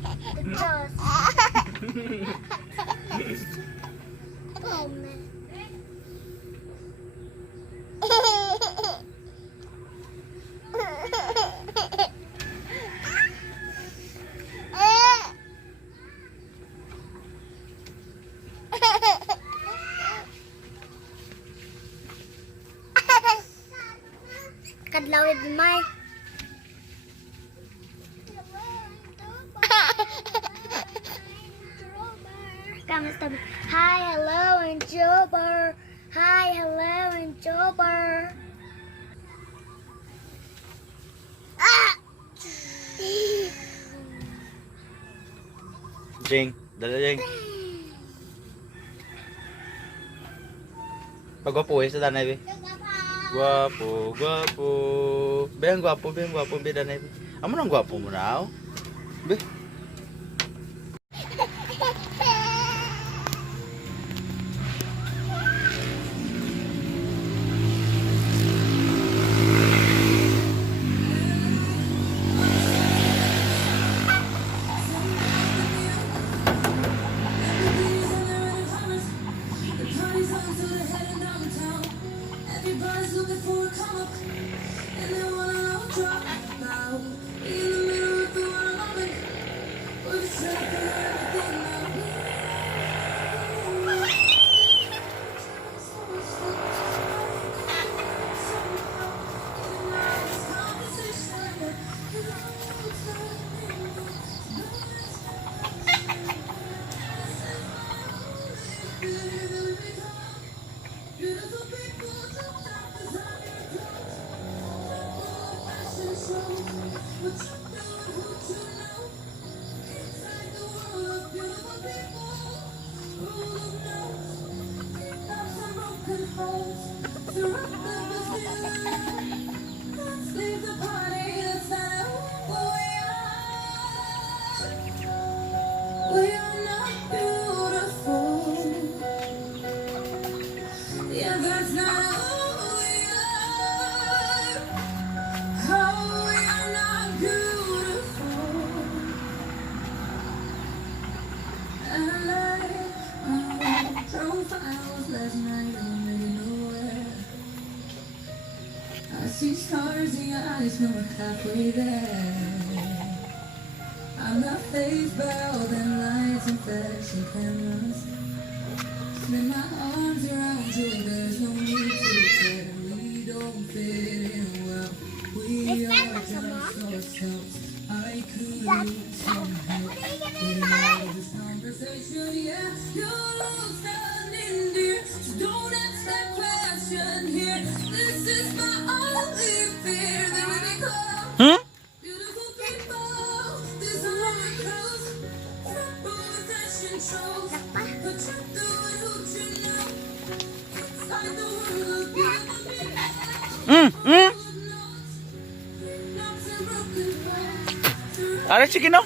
Diyos. Amen. Kadlawid may. Kamusta? Hi, hello, and Jober. Hi, hello, and Jober. Jing, dala Jing. Pagwapo sa danay be. Guwapo, guwapo. Be, ang guwapo, be danay be. Amo nang guwapo mo na, oh. Be. Everybody's looking for a come up, and they wanna drop out in the middle of the world. Loving, we're just trying to figure everything out. Beautiful people, we are not beautiful. Yeah, that's not who we are. Oh, we are not beautiful. And I drove for hours last night, I'm really nowhere. I see stars in your eyes, no, we're halfway there. I'm not phased by all them lights and fashion cameras. Spin my arms around you, there's no need to pretend we don't fit in well. We are just ourselves. I could use some help getting out of this conversation. Yeah, you're standing dear, so don't ask that question here. This is my only fear that we become beautiful people. This is how it goes. From fashion shows, but you do it, who you know. Inside the world of beautiful people. Knocks and broken bones. Ara sige no.